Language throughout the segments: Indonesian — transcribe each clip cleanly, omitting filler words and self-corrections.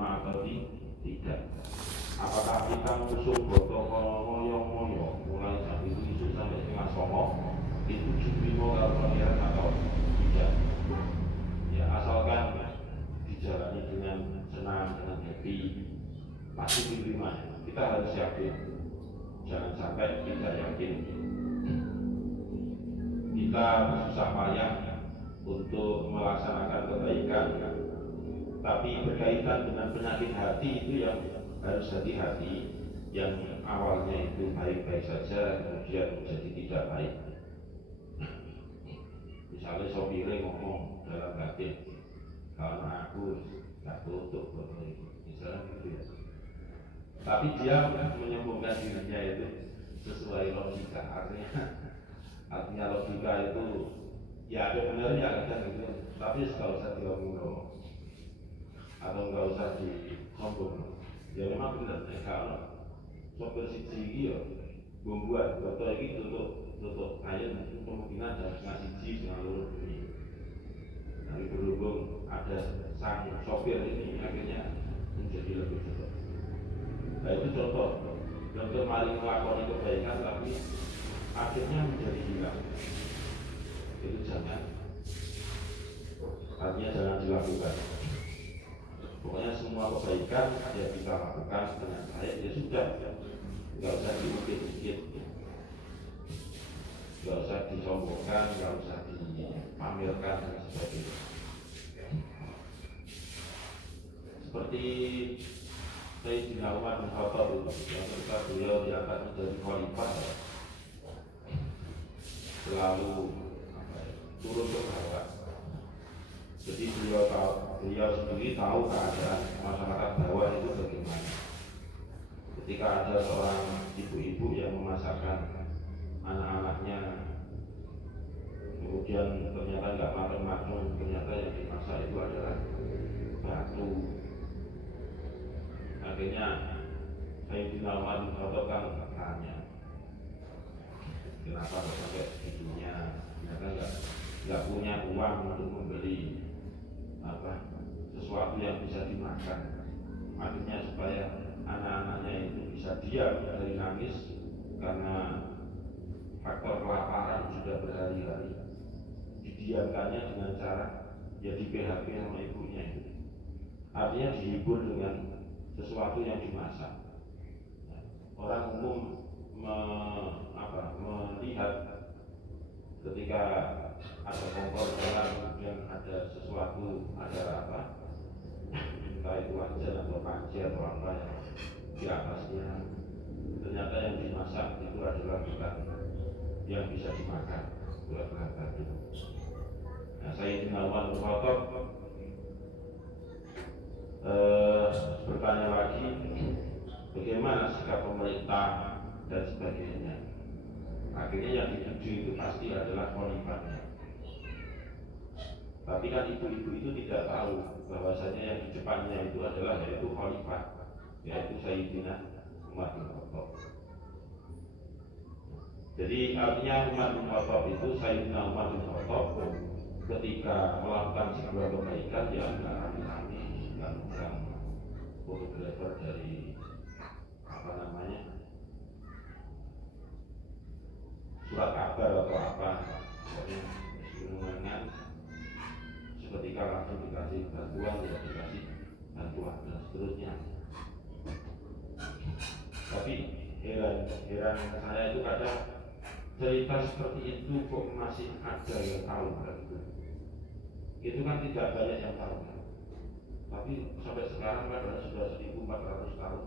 diterima atau tidak. Apakah kita ngusung botol moyong-moyong mulai jam itu sampai setengah songo itu jumimo kalau pangeran atau tidak? Ya asalkan dijalani dengan senang, dengan happy, pasti diterima. Kita harus yakin, jangan sampai kita yakin kita bersusah payah untuk melaksanakan kebaikan, tapi berkaitan dengan penyakit hati itu yang harus hati-hati. Yang awalnya itu baik-baik saja kemudian menjadi tidak baik. Misalnya sopirnya ngomong dalam batin, kalau aku nggak tutup botol itu, misalnya gitu ya. Tapi dia menyembuhkan dirinya itu sesuai logika, artinya logika itu ya ada benarnya kadang gitu, tapi nggak usah diomong atau nggak usah disombong. Ya memang benar, kalau sopir siji ya membuat botol ini tutup air, kemungkinan ada siji dengan luruh ini. Tapi berhubung ada sang sopir ini akhirnya menjadi lebih tutup. Nah itu contoh mari melakukan kebaikan tapi akhirnya menjadi hilang. Itu jangan, artinya jangan dilakukan. Pokoknya semua kebaikan yang kita lakukan dengan baik ya sudah, nggak usah diungkit-ungkit, nggak usah disombongkan, nggak usah dipamerkan dan sebagainya. Seperti Sayyidina Umar bin Khattab itu, yang ketika beliau diangkat menjadi khalifah, selalu turun ke bawah. Jadi beliau sendiri tahu keadaan masyarakat bawah itu bagaimana. Ketika ada seorang ibu-ibu yang memasakkan anak-anaknya, kemudian ternyata nggak matang-matang, ternyata yang dimasak itu adalah batu. Akhirnya Sayyidina Umar bin Khattab kan tanya, kenapa kok sampai segitunya? Ternyata nggak punya uang untuk membeli sesuatu yang bisa dimakan. Akhirnya supaya anak-anaknya itu bisa diam dari nangis karena faktor kelaparan sudah berhari-hari, didiamkannya dengan cara ya di PHP sama ibunya itu. Artinya dihibur dengan sesuatu yang dimasak. Orang umum melihat ketika ada kompor jalan, kemudian ada sesuatu, ada entah itu wajan atau panci atau apa yang di atasnya, ternyata yang dimasak itu adalah bukan yang bisa dimakan, bukan batu. Nah, Sayyidina Umar bin Khattab bertanya lagi, bagaimana sikap pemerintah dan sebagainya. Akhirnya yang dituju itu pasti adalah khalifahnya. Tapi kan ibu-ibu itu tidak tahu bahwasanya yang di depannya itu adalah yaitu khalifah, yaitu Sayyidina Umar bin Khattab. Jadi artinya Umar bin Khattab itu, Sayyidina Umar bin Khattab ketika melakukan sebuah kebaikan ya nggak rame-rame, nggak bukan fotografer dari surat kabar atau apa, dengan seketika langsung dikasih bantuan, ya dikasih bantuan dan seterusnya. Tapi heran saya itu kadang cerita seperti itu kok masih ada yang tahu kan? Itu kan tidak banyak yang tahu kan? Tapi sampai sekarang kan sudah 1400 tahun.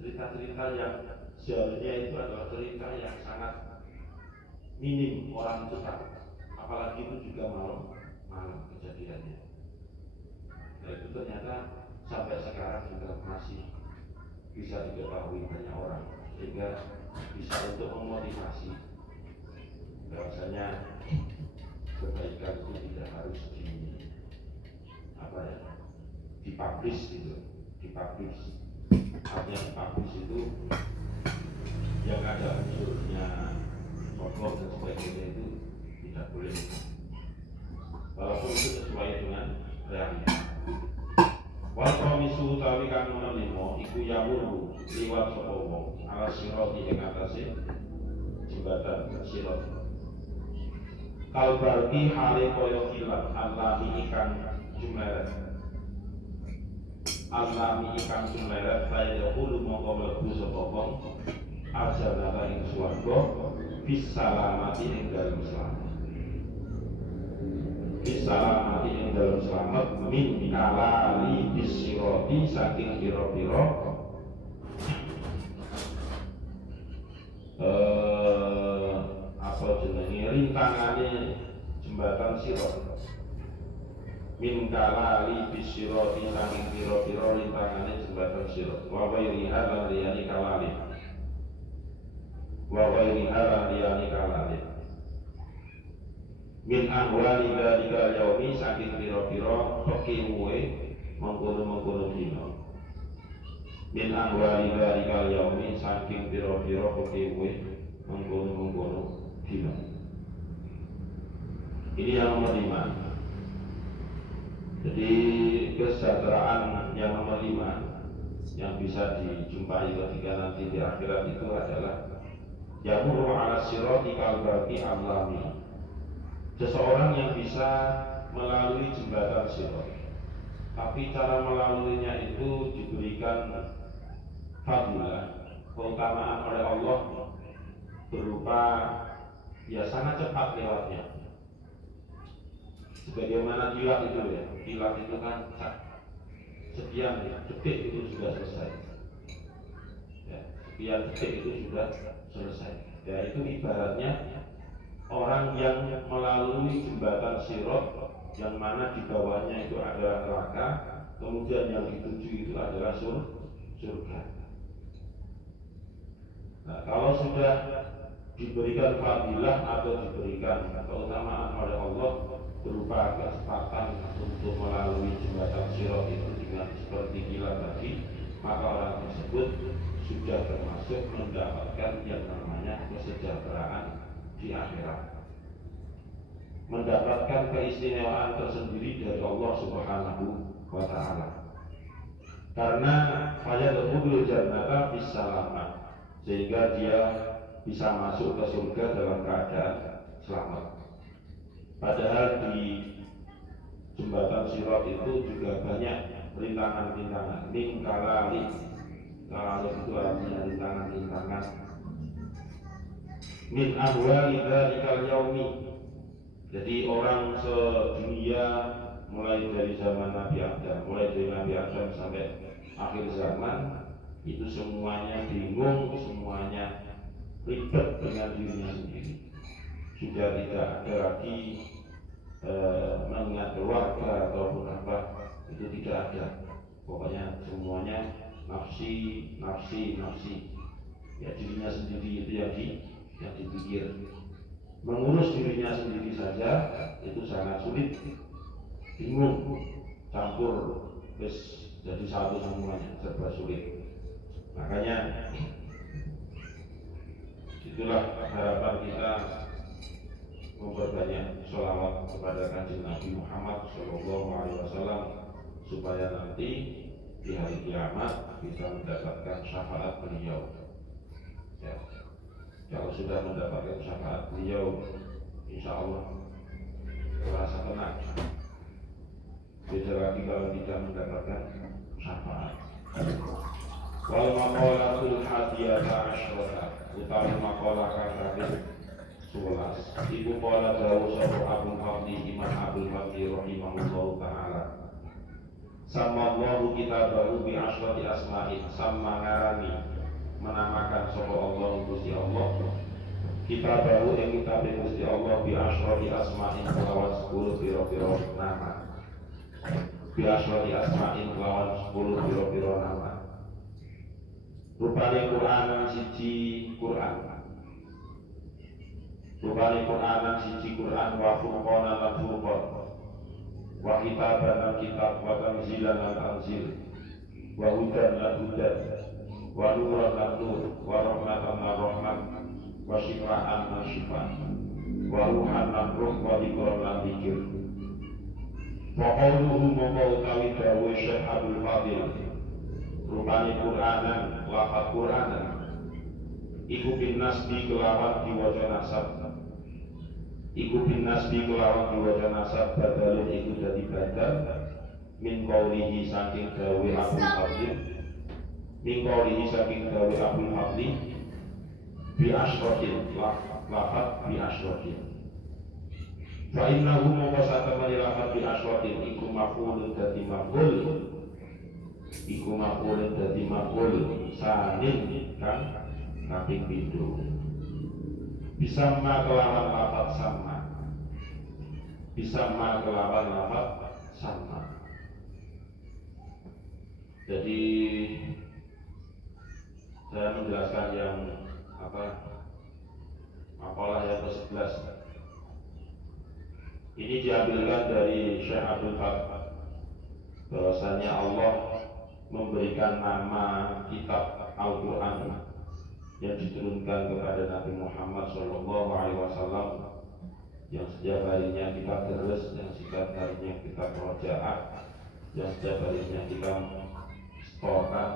Cerita-cerita yang seharusnya itu adalah cerita yang sangat minim orang itu tahu. Apalagi itu juga malam kejadiannya. Nah itu ternyata sampai sekarang juga masih bisa diketahui banyak orang, sehingga bisa untuk memotivasi bahwasanya kebaikan itu tidak harus dipublish gitu, dipublish. Artinya dipublish itu yang ada unsurnya tokoh dan sebagainya itu tidak boleh, walaupun itu sesuai dengan realita. Wal qamisu utawi kang nomor 5 iku yamuru liwat sapa wong ala sirati ing atase jembatan sirat. Kal barki hale kaya kilat alami ikan jumeret. Alami ikan jumeret saya dahulu mongko mlebu sapa wong arjanata ing swarga bis salamati ing dalem selamat. Bisalamati ing dalam selamat min kalali bisiroti saking piro-piro apa jenenge rintangane jembatan sirot. Min kalali bisiroti saking piro-piro rintangane jembatan sirot. Wa ghairiha lan liyani kalali. Wa ghairiha lan liyani kalali. Min ahwali dalika yaumi saking pira-pira pekiwe mengkono-mengkono dina. Min ahwali dalika yaumi saking pira-pira pekiwe mengkono-mengkono dina. Ini yang nomor 5. Jadi kesejahteraan yang nomor 5 yang bisa dijumpai ketika nanti di akhirat itu adalah yamuru ala sirati kalbaki alami. Seseorang yang bisa melalui jembatan sirat, tapi cara melaluinya itu diberikan fadilah, keutamaan oleh Allah berupa ya sangat cepat lewatnya. Sebagaimana kilat itu ya, kilat itu kan sekian detik itu sudah selesai. Ya, sekian detik itu sudah selesai. Ya itu ibaratnya orang yang melalui jembatan sirat yang mana di bawahnya itu adalah neraka, kemudian yang dituju itu adalah surga. Nah, kalau sudah diberikan fadilah atau diberikan keutamaan oleh Allah berupa kesempatan untuk melalui jembatan sirat itu dengan seperti kilat tadi, maka orang tersebut sudah termasuk mendapatkan yang namanya kesejahteraan di akhirat, mendapatkan keistimewaan tersendiri dari Allah Subhanahu wa Ta'ala. Karena fayadkhulul jannata bisalamat, sehingga dia bisa masuk ke surga dalam keadaan selamat. Padahal di jembatan sirat itu juga banyak rintangan-rintangan. Kalali itu artinya rintangan-rintangan. Min ahwali dzalikal yaumi. Jadi orang sedunia mulai dari zaman Nabi Adam, mulai dari Nabi Adam sampai akhir zaman itu semuanya bingung, semuanya ribet dengan dirinya sendiri. Sudah tidak ada lagi mengingat keluarga ataupun apa, itu tidak ada. Pokoknya semuanya nafsi. Ya dirinya sendiri itu yang dipikir. Mengurus dirinya sendiri saja itu sangat sulit, bingung, campur, jadi satu semuanya, serba sulit. Makanya itulah harapan kita memperbanyak sholawat kepada Kanjeng Nabi Muhammad SAW supaya nanti di hari kiamat bisa mendapatkan syafaat beliau. Ya. Kalau sudah mendapatkan syafaat beliau, insya Allah merasa tenang. Beda lagi kalau tidak mendapatkan syafaat. Wal maqalatul hadiyata asyrata, utawi maqalah kang 11. Ibu qala dawu sapa Abul Fadli Imam Abul Fadli rahimahullahu taala. Sammallahu kitabahu bi asyrati asma'in, sama ngarani menamakan sapa Allah Gusti Allah kita baru yang kita Gusti Allah bi asyrati asma'in kelawan 10 pira-pira nama, bi asyrati asma'in kelawan 10 pira-pira nama. Rupane Qur'anan siji Qur'an, rupane Qur'anan siji Qur'an, wa furqanan lan furqan, wa kitaban lan kitab, wa tanzilan lan tanzil, wa hudan lan hudan, wa nuran lan nur, wa rahmatan lan rahmat, wa syifaan lan syifaan, wa ruhan lan ruh, wa dzikran lan dzikir. Faqauluhu mongko utawi dawuh Syekh Abdul Fadil rupane Qur'anan lafaz Qur'anan iku bin nasbi kelawan diwaca nasab iku bin nasbi kelawan diwaca nasab badalun iku dadi badal min qaulihi saking dawuh Abdul Fadil min qaulihi saking dawuh Abdul Fadil bi asyrafil lafaz bi asyrafil fa innahu mongko satemene lafaz bi asyrafil iku maf'ulun dadi maf'ul iku maf'ulun dadi maf'ul sanin kan kaping 7 bisa ma kelawan lafaz sama bisa ma kelawan lafaz sama. Jadi saya menjelaskan yang makalah yang ke-11 ini diambilkan dari Syekh Abdul Fadil bahwasanya Allah memberikan nama kitab Al-Quran yang diturunkan kepada Nabi Muhammad SAW yang setiap harinya kita terus, yang setiap harinya kita rojaah, yang setiap harinya kita setorkan.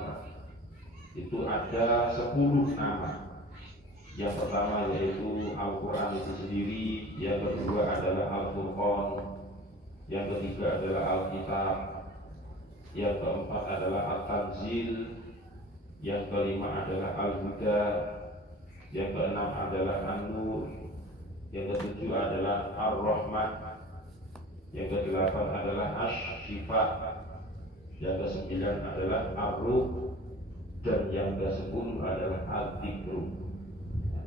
Itu ada 10 nama. Yang pertama yaitu Al-Quran itu sendiri, yang kedua adalah Al-Furqan, yang ketiga adalah Al-Kitab, yang keempat adalah Al-Tanzil, yang kelima adalah Al-Huda, yang keenam adalah An-Nur, yang ketujuh adalah Ar-Rahman, yang kedelapan adalah Asy-Syifa, yang kesembilan adalah Ar-Ruh, dan yang ke-10 adalah Al-Dzikru.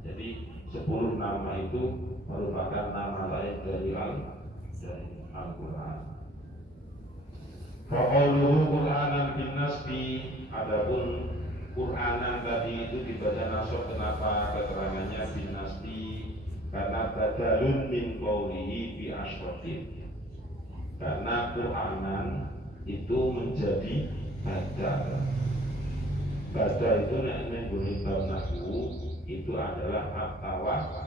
Jadi 10 nama itu merupakan nama lain dari Al-Quran. Fa'auluhu Qur'anan bin nasbi, adapun Qur'anan tadi itu dibaca nasab. Kenapa keterangannya bin nasbi? Karena badalun min qawlihi bi asyrafin. Karena Qur'anan itu menjadi badal. Badal itu nek nggone bab nahwu itu adalah at-tawafi.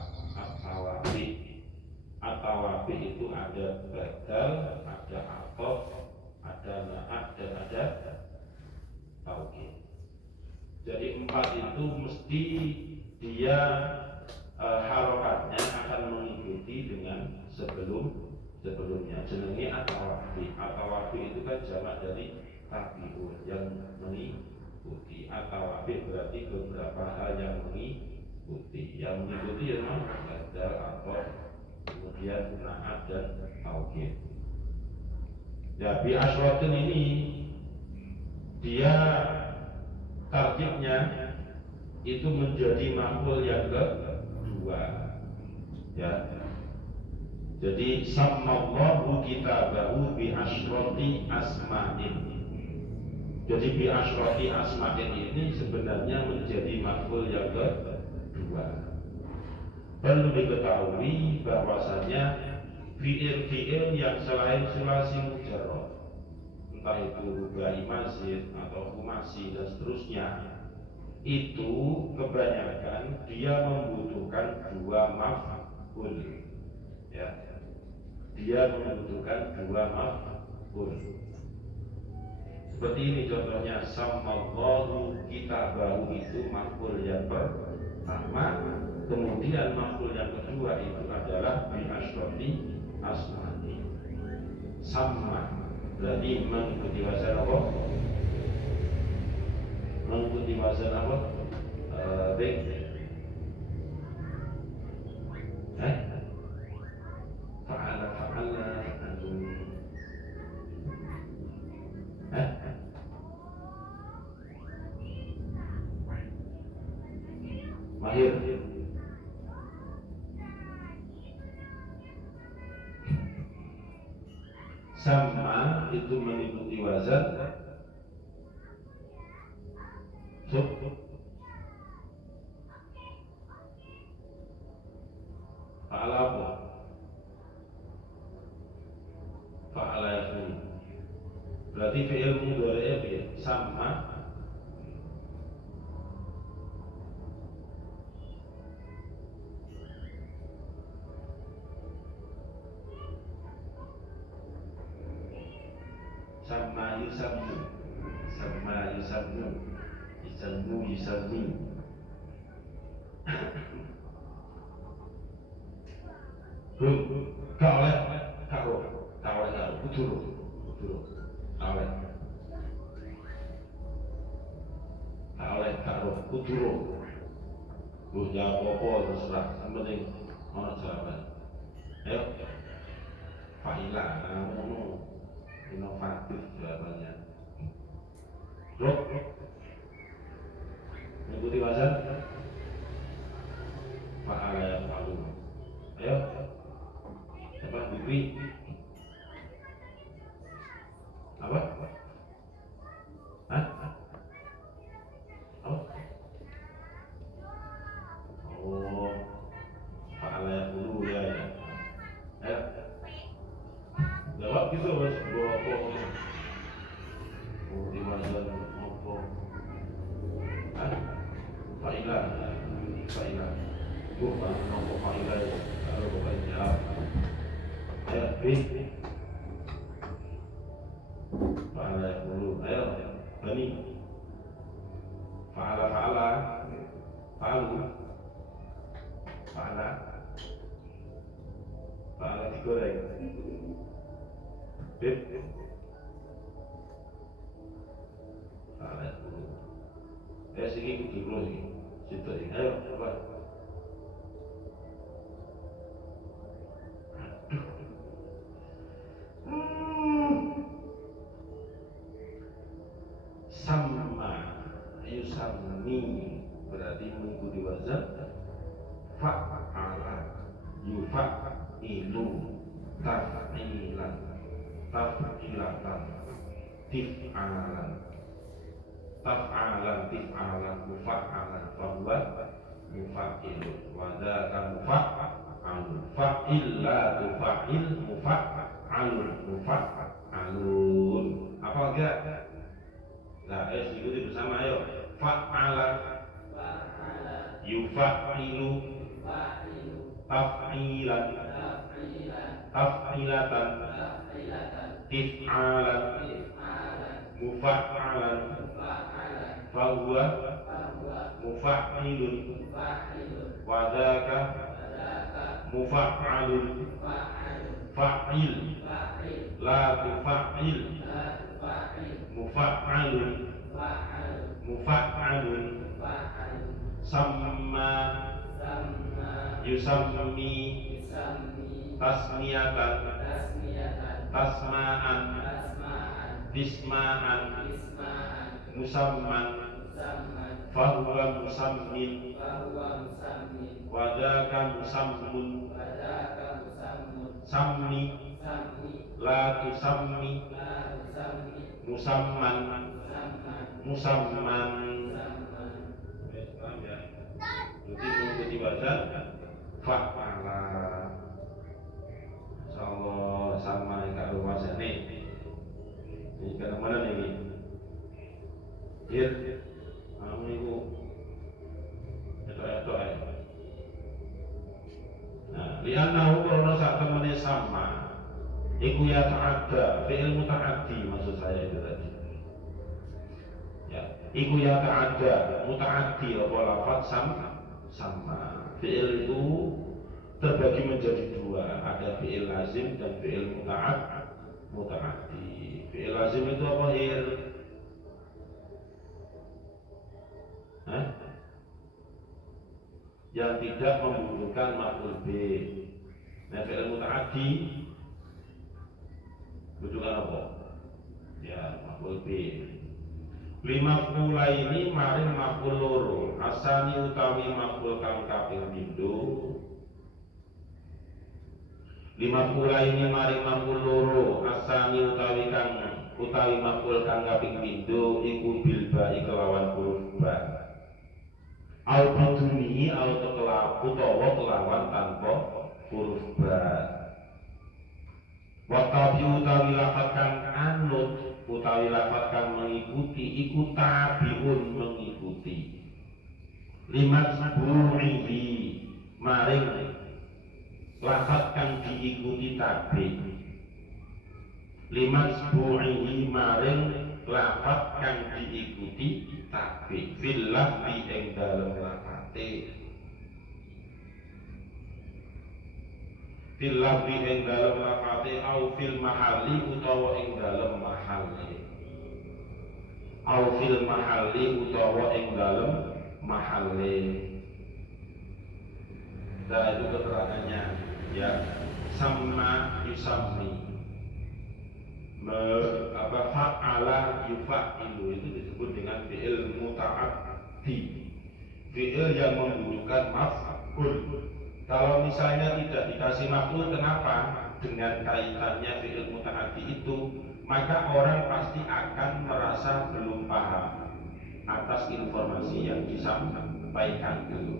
At-tawafi itu ada badal, ada atof, ada na'at, dan ada taukid. Jadi 4 itu mesti dia harokatnya akan mengikuti dengan sebelumnya. Jenenge at-tawafi. At-tawafi itu kan jamak dari tabi'un yang mengikuti. At-tawafi berarti beberapa hal yang mengikuti. Yang mengikuti ya memang badal atau kemudian na'at dan taukid. Ya bi asrotin ini dia tarkibnya itu menjadi maf'ul yang kedua. Ya. Jadi sammallahu kitabahu bi asrati asma'in. Jadi bi asrati asma'in ini sebenarnya menjadi maf'ul yang kedua. Perlu diketahui bahwasanya fi'il-fi'il yang selain sulasi mujarrad, entah itu rubai mazid atau khumasi dan seterusnya, itu kebanyakan dia membutuhkan 2 maf'ul. Ya. Dia membutuhkan 2 maf'ul. Seperti ini contohnya, sammallahu kitabahu itu maf'ul yang pertama, kemudian maf'ul yang kedua itu adalah bi asyrati asmani. Sama berarti mengikuti wazan apa? Mengikuti wazan apa? Fa'ala mahir. Sama itu mengikuti wazan fa'ala apa? Fa'ala yakun. Berarti fi'il mudhari'nya ya sama yusammu, sama yusammu, yusammu yusammi. Gak oleh karo, kudu oleh kudu. Jawab apa terserah, yang penting ono jawaban. Ayo, Faila, ngono, inovatif jawabannya. Bro, mengikuti wazan. Fa'ala yang malu. Ayo, siapa? Bikri. Apa? Hah? Apa? Oh, Fa'ala yang malu ya. Ayo, jawab gitu mas. Gua apa? Oh, di wazan apa? Hah? Fa'ila. Bukan nopo Fa'ila ya. Kalau bukan jawab. Ayo, Fa'ala yang malu. Ayo, Bani. Fa'ala digoreng. Bib. Fa'ala yang malu. Ayo sini kudu dulu sini. Situ ini. Ayo, coba. Sama yusammi berarti mengikuti wazan fa'ala yufa'ilu taf'ilatan tif'alan mufa'alan fahuwa mufa'ilu wadaka mufa'alun fa'illa tufa'il mufa'alun apa enggak? Nah, ikuti bersama ayo. Fa'ala yufa'ilu taf'ilatan tif'alan mufa'alan fahuwa mufa'ilun wadaka mufa'alun fa'il la tufa'il mufa'alun sama yusammi tasmiyatan tasma'an tisma'an musamman fahuwa musammin wadaka musammun sammi la tusammi musamman jadi mengikuti wazan fa'ala insyaallah sama karo wazan ini ke mana nih hier kamu itu itu nah li'annahu karena saat temannya sama iku ya ta'adda fi'il muta'addi maksud saya itu tadi ya iku ya ta'adda muta'addi apa lafaz sama fi'il itu terbagi menjadi dua ada fi'il lazim dan fi'il muta'addi fi'il lazim itu apa hir? Yang tidak membutuhkan maf'ul bih. Nah fi'il muta'addi butuhkan apa? Ya maf'ul bih. Lima pula ini maring maf'ul loro asani utawi maf'ul kang kaping pindho. Lima pula ini maring maf'ul loro asani utawi maf'ul kang kaping pindho iku bil ba'i kelawan huruf ba. Al biduni al utawa kelawan tanpa huruf ba. Waqabi utawi lafaz kang anut utawi lafaz kang mengikuti iku tabiun mengikuti limat bu'ihi maring lafaz kang diikuti tabi limasbu'ihi maring lafat kang diikuti tabi fil lafzi ing dalem lafate fil lafzi ing dalem lafate au fil mahalli utawa ing dalem mahalle au fil mahalli utawa ing dalem mahalle. Nah itu keterangannya ya, sama yusammi fa'ala yufa'ilu itu disebut dengan fi'il muta'addi, fi'il yang membutuhkan maf'ul. Kalau misalnya tidak dikasih maf'ul, kenapa? Dengan kaitannya fi'il muta'addi itu, maka orang pasti akan merasa belum paham atas informasi yang disampaikan itu.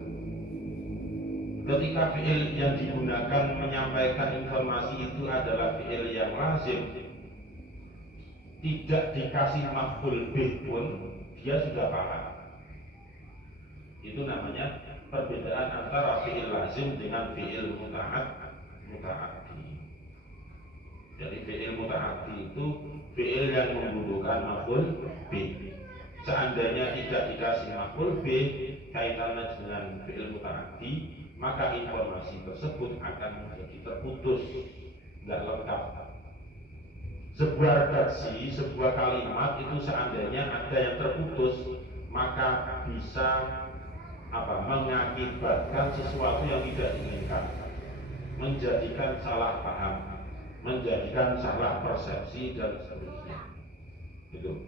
Ketika fi'il yang digunakan menyampaikan informasi itu adalah fi'il yang lazim, tidak dikasih maf'ul bih pun dia sudah paham. Itu namanya perbedaan antara fi'il lazim dengan fi'il muta'addi. Jadi fi'il muta'addi itu fi'il yang membutuhkan maf'ul bih. Seandainya tidak dikasih maf'ul bih kaitannya dengan fi'il muta'addi, maka informasi tersebut akan menjadi terputus, tidak lengkap. Sebuah redaksi, sebuah kalimat itu seandainya ada yang terputus, maka bisa mengakibatkan sesuatu yang tidak diinginkan, menjadikan salah paham, menjadikan salah persepsi dan seterusnya. Itu.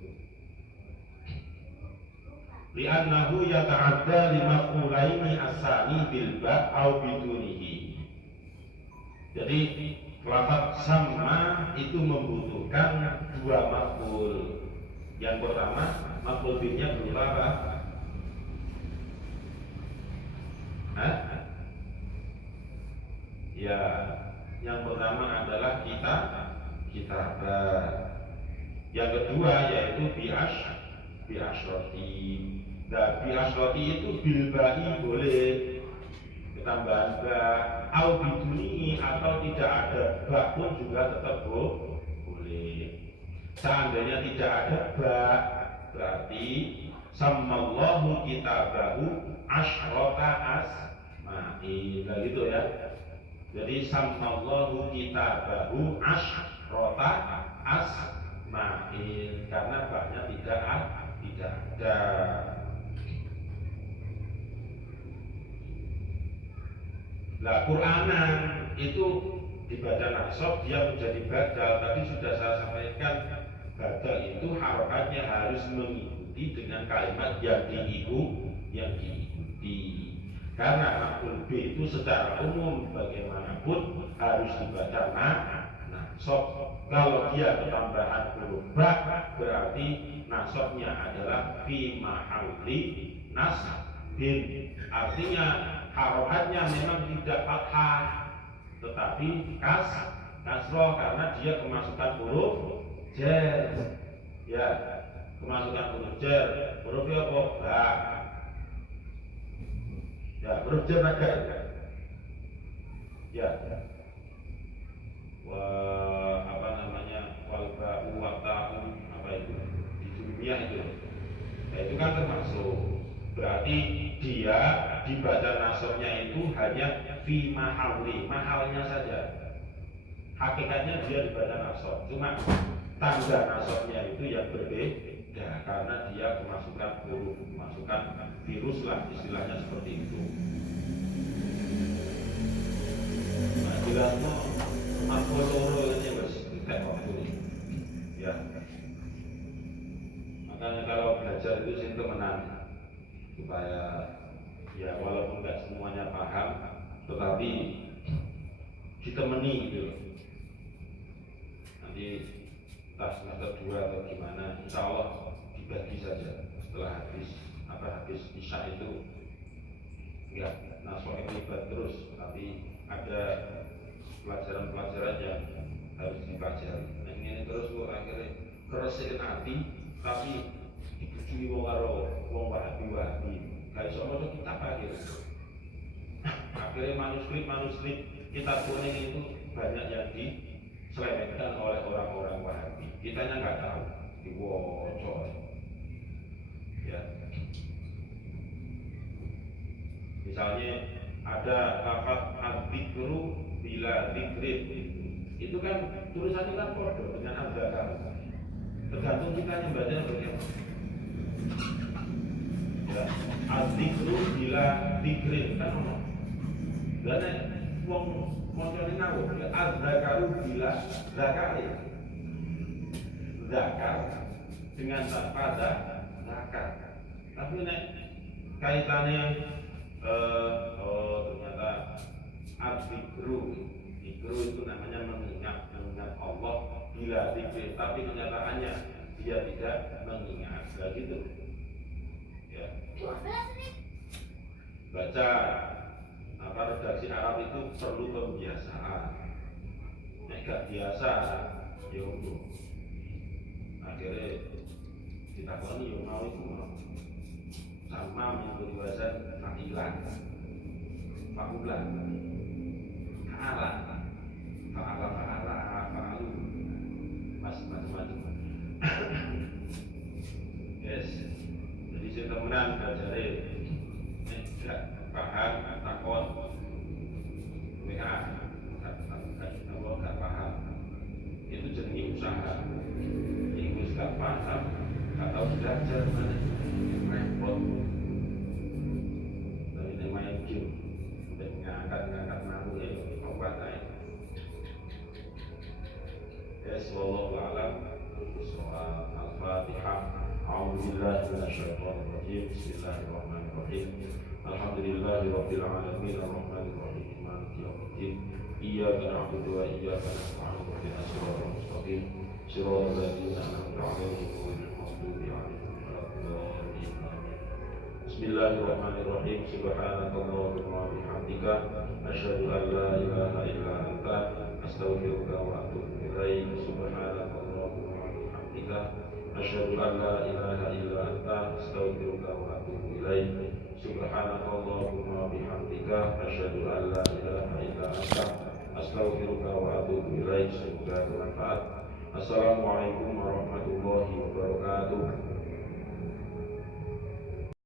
Li'annahu yata'adda limaf'ulaini as-sani bil ba' au bidunihi. Jadi lafaz sama itu membutuhkan dua maf'ul. Yang pertama maf'ul bihnya berupa apa? Ya, yang pertama adalah kita. Yang kedua yaitu bi'asyrati. Nah, bi'asyrati itu bilbahi boleh ketambahan ba, au biduni atau tidak ada ba pun juga tetap boleh. Seandainya tidak ada ba, berarti sammallahu kitabahu asyrata asma'in. Nah gitu ya. Jadi sammallahu kitabahu asyrata asma'in karena ba-nya tidak ada. Lah Qur'anan itu dibaca nasab dia menjadi badal. Tadi sudah saya sampaikan, badal itu harokatnya harus mengikuti dengan kalimat yang diikuti. Karena maf'ul bih itu secara umum bagaimanapun harus dibaca nasab. Kalau dia ketambahan huruf ba berarti nasabnya adalah fi mahalli nasbin. Artinya harokatnya memang tidak fathah tetapi kasroh karena dia kemasukan huruf jar. Ya, kemasukan huruf jar. Hurufnya apa? Ba. Ya, huruf jar ada. Ya. Wal ba'u wa ta'u apa itu? Di dunia itu. Nah, itu kan termasuk. Berarti dia dibaca nasabnya itu hanya fi mahalli, mahalnya saja. Hakikatnya dia dibaca nasab, cuma tanda nasabnya itu yang berbeda karena dia kemasukan huruf, kemasukan virus lah istilahnya seperti itu. Nah, jelas no maf'ul loro ini wis tidak waktu. Ya. Makanya kalau belajar itu sing temenan supaya ya walaupun nggak semuanya paham tetapi ditemani gitu loh. Nanti entah semester 2 atau gimana, insya Allah dibagi saja setelah habis isya itu enggak naswa itu ibadah terus, tapi ada pelajaran-pelajaran yang harus dipelajari. Nah ini terus kok akhirnya keresin hati tapi dibujui wong karo wong wahabi gak iso maca kitab akhirnya manuskrip kitab kuning itu banyak yang diselewengkan oleh orang-orang Wahabi. Kitanya nggak tahu, diwocok. Ya. Misalnya ada lafaz al-dzikru bila dzikrin, itu kan tulisannya kan kode dengan al-zakar. Tergantung kita yang baca bagaimana. Ya, al-dzikru bila dzikrin kan ono. Dan wong moncone ngawur, ya al-zakaru bila zakari. Zakar dengan tanpa zakar. Tapi nek kaitannya ternyata al-dzikru itu namanya mengingat Allah bila dzikir, tapi kenyataannya dia tidak mengingat. Gitu ya. Baca redaksi Arab itu perlu kebiasaan. Nek gak biasa ya untuk akhirnya kita koni yang mau itu mau sama mengikuti bahasa fa'ilan fa'ulan fa'ala fa'alu macam-macam. Yes, jadi saya temenan belajar gak paham takon WA gak paham itu jenis usaha. Ini gak paham, gak tahu belajar mana repot. Tapi ini main game dan ngangkat namu ya obat aja. Yes, wallahu a'lam. Soal Al-Fatihah. A'udzubillahi minasyaitonir rajim. Bismillahirrahmanirrahim. Alhamdulillahirabbil alamin arrahmanir rahim maliki yaumiddin. Iyyaka na'budu wa iyyaka nasta'in ihdinas siratal mustaqim siratal ladzina an'amta 'alaihim ghairil maghdubi 'alaihim waladdallin. Bismillahirrahmanirrahim. Subhanakallahumma wa bihamdika asyhadu an la ilaha illa anta astaghfiruka wa atubu ilaik. Subhanakallahumma wa bihamdika asyhadu an la ilaha illa anta astaghfiruka wa atubu ilaik. Subhanakallahumma wa bihamdika asyhadu an la ilaha illa anta astaghfiruka wa atubu ilaik. Semoga bermanfaat. Assalamualaikum warahmatullahi wabarakatuh.